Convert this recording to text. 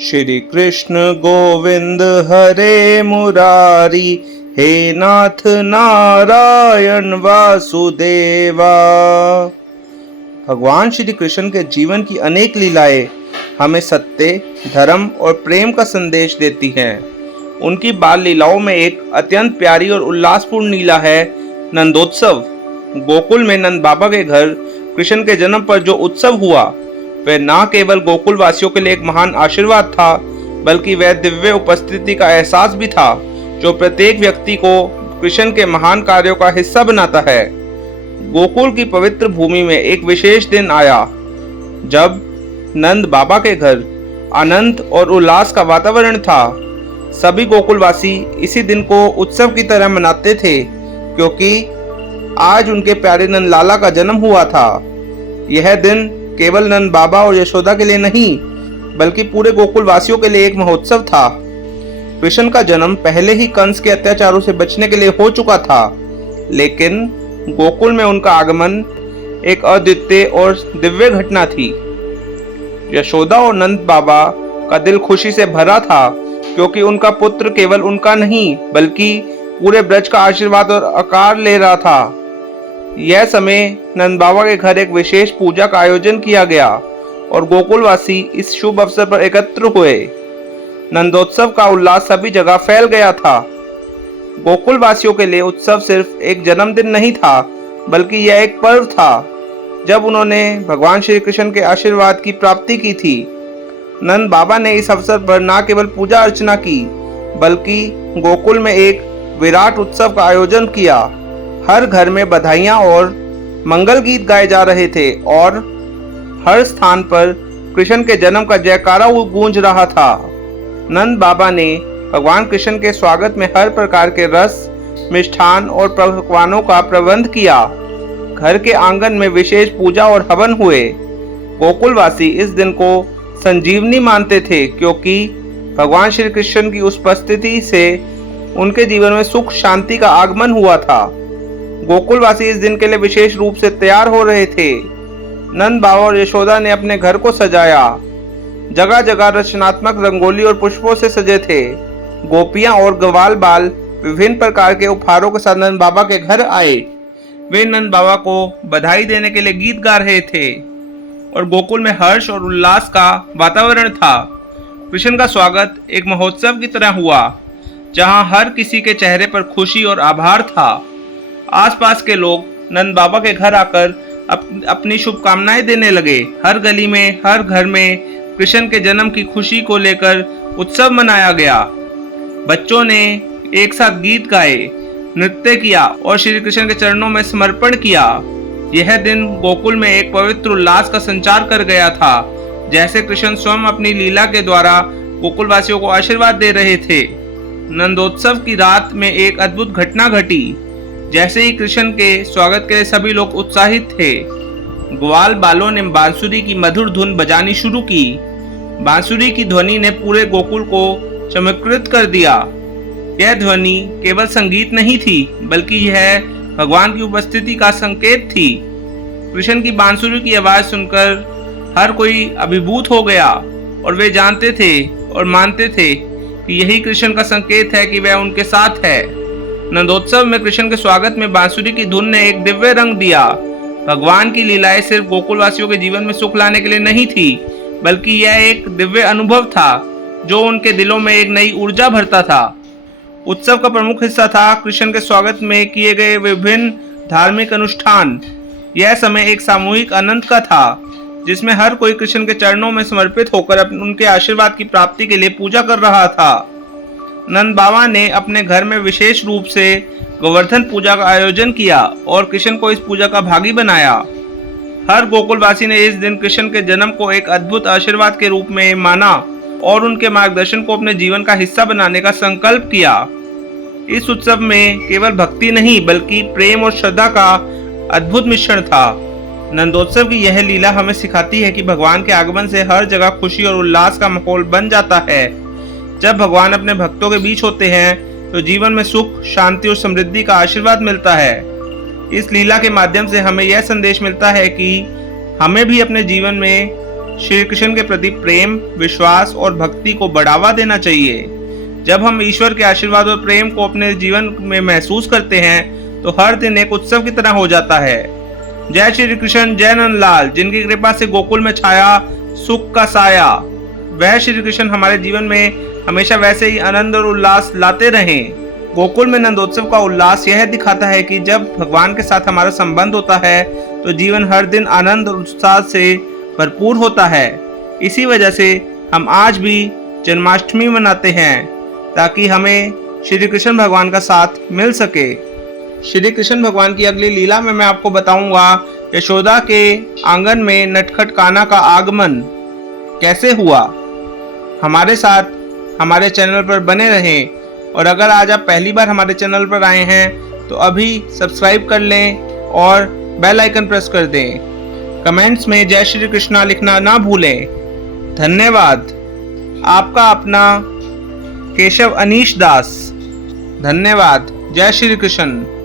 श्री कृष्ण गोविंद हरे मुरारी, हे नाथ नारायण वासुदेवा। भगवान श्री कृष्ण के जीवन की अनेक लीलाएं हमें सत्य, धर्म और प्रेम का संदेश देती हैं। उनकी बाल लीलाओं में एक अत्यंत प्यारी और उल्लासपूर्ण लीला है नंदोत्सव। गोकुल में नंद बाबा के घर कृष्ण के जन्म पर जो उत्सव हुआ वह न केवल गोकुल वासियों के लिए एक महान आशीर्वाद था, बल्कि वह दिव्य उपस्थिति का एहसास भी था जो प्रत्येक व्यक्ति को कृष्ण के महान कार्यों का हिस्सा बनाता है। गोकुल की पवित्र भूमि में एक विशेष दिन आया जब नंद बाबा के घर आनंद और उल्लास का वातावरण था। सभी गोकुलवासी इसी दिन को उत्सव की तरह मनाते थे क्योंकि आज उनके प्यारे नंद लाला का जन्म हुआ था। यह दिन केवल नंद बाबा और यशोदा के लिए नहीं, बल्कि पूरे गोकुल वासियों के लिए एक महोत्सव था। कृष्ण का जन्म पहले ही कंस के अत्याचारों से बचने के लिए हो चुका था, लेकिन गोकुल में उनका आगमन एक अद्वितीय और दिव्य घटना थी। यशोदा और नंद बाबा का दिल खुशी से भरा था क्योंकि उनका पुत्र केवल उनका नहीं बल्कि पूरे ब्रज का आशीर्वाद और आकार ले रहा था। यह समय नंद बाबा के घर एक विशेष पूजा का आयोजन किया गया और गोकुलवासी इस शुभ अवसर पर एकत्र हुए। नंदोत्सव का उल्लास सभी जगह फैल गया था। गोकुल वासियों के लिए उत्सव सिर्फ एक जन्मदिन नहीं था, बल्कि यह एक पर्व था जब उन्होंने भगवान श्री कृष्ण के आशीर्वाद की प्राप्ति की थी। नंद बाबा ने इस अवसर पर न केवल पूजा अर्चना की, बल्कि गोकुल में एक विराट उत्सव का आयोजन किया। हर घर में बधाइयां और मंगल गीत गाए जा रहे थे और हर स्थान पर कृष्ण के जन्म का जयकारा गूंज रहा था। नंद बाबा ने भगवान कृष्ण के स्वागत में हर प्रकार के रस, मिष्ठान और पकवानों का प्रबंध किया। घर के आंगन में विशेष पूजा और हवन हुए। गोकुलवासी इस दिन को संजीवनी मानते थे क्योंकि भगवान श्री कृष्ण की उपस्थिति से उनके जीवन में सुख शांति का आगमन हुआ था। गोकुलवासी इस दिन के लिए विशेष रूप से तैयार हो रहे थे। नंद बाबा और यशोदा ने अपने घर को सजाया। जगह जगह रचनात्मक रंगोली और पुष्पों से सजे थे। गोपियां और ग्वाल बाल विभिन्न प्रकार के उपहारों के साथ नंद बाबा के घर आए। वे नंद बाबा को बधाई देने के लिए गीत गा रहे थे और गोकुल में हर्ष और उल्लास का वातावरण था। कृष्ण का स्वागत एक महोत्सव की तरह हुआ जहां हर किसी के चेहरे पर खुशी और आभार था। आसपास के लोग नंद बाबा के घर आकर अपनी शुभकामनाएं देने लगे। हर गली में, हर घर में कृष्ण के जन्म की खुशी को लेकर उत्सव मनाया गया। बच्चों ने एक साथ गीत गाए, नृत्य किया और श्री कृष्ण के चरणों में समर्पण किया। यह दिन गोकुल में एक पवित्र उल्लास का संचार कर गया था, जैसे कृष्ण स्वयं अपनी लीला के द्वारा गोकुलवासियों को आशीर्वाद दे रहे थे। नंदोत्सव की रात में एक अद्भुत घटना घटी। जैसे ही कृष्ण के स्वागत के लिए सभी लोग उत्साहित थे, ग्वाल बालों ने बांसुरी की मधुर धुन बजानी शुरू की। बांसुरी की ध्वनि ने पूरे गोकुल को चमत्कृत कर दिया। यह ध्वनि केवल संगीत नहीं थी, बल्कि यह भगवान की उपस्थिति का संकेत थी। कृष्ण की बांसुरी की आवाज सुनकर हर कोई अभिभूत हो गया और वे जानते थे और मानते थे कि यही कृष्ण का संकेत है कि वह उनके साथ है। नंदोत्सव में कृष्ण के स्वागत में बांसुरी की धुन ने एक दिव्य रंग दिया। भगवान की लीलाएं सिर्फ गोकुलवासियों के जीवन में सुख लाने के लिए नहीं थी, बल्कि यह एक दिव्य अनुभव था जो उनके दिलों में एक नई ऊर्जा भरता था। उत्सव का प्रमुख हिस्सा था कृष्ण के स्वागत में किए गए विभिन्न धार्मिक अनुष्ठान। यह समय एक सामूहिक आनंद का था जिसमें हर कोई कृष्ण के चरणों में समर्पित होकर उनके आशीर्वाद की प्राप्ति के लिए पूजा कर रहा था। नंद बाबा ने अपने घर में विशेष रूप से गोवर्धन पूजा का आयोजन किया और कृष्ण को इस पूजा का भागी बनाया। हर गोकुलवासी ने इस दिन कृष्ण के जन्म को एक अद्भुत आशीर्वाद के रूप में माना और उनके मार्गदर्शन को अपने जीवन का हिस्सा बनाने का संकल्प किया। इस उत्सव में केवल भक्ति नहीं, बल्कि प्रेम और श्रद्धा का अद्भुत मिश्रण था। नंदोत्सव की यह लीला हमें सिखाती है कि भगवान के आगमन से हर जगह खुशी और उल्लास का माहौल बन जाता है। जब भगवान अपने भक्तों के बीच होते हैं तो जीवन में सुख, शांति और समृद्धि का आशीर्वाद मिलता है। इस लीला के माध्यम से हमें यह संदेश मिलता है कि हमें भी अपने जीवन में श्री कृष्ण के प्रति प्रेम, विश्वास और भक्ति को बढ़ावा देना चाहिए। जब हम ईश्वर के आशीर्वाद और प्रेम को अपने जीवन में महसूस करते हैं तो हर दिन एक उत्सव की तरह हो जाता है। जय श्री कृष्ण, जय नंदलाल, जिनकी कृपा से गोकुल में छाया सुख का साया। वह श्री कृष्ण हमारे जीवन में हमेशा वैसे ही आनंद और उल्लास लाते रहें। गोकुल में नंदोत्सव का उल्लास यह दिखाता है कि जब भगवान के साथ हमारा संबंध होता है तो जीवन हर दिन आनंद और उत्साह से भरपूर होता है। इसी वजह से हम आज भी जन्माष्टमी मनाते हैं ताकि हमें श्री कृष्ण भगवान का साथ मिल सके। श्री कृष्ण भगवान की अगली लीला में मैं आपको बताऊंगा यशोदा के आंगन में नटखट कान्हा का आगमन कैसे हुआ। हमारे साथ हमारे चैनल पर बने रहें और अगर आज आप पहली बार हमारे चैनल पर आए हैं तो अभी सब्सक्राइब कर लें और बेल आइकन प्रेस कर दें। कमेंट्स में जय श्री कृष्णा लिखना ना भूलें। धन्यवाद। आपका अपना केशव अनीश दास। धन्यवाद। जय श्री कृष्ण।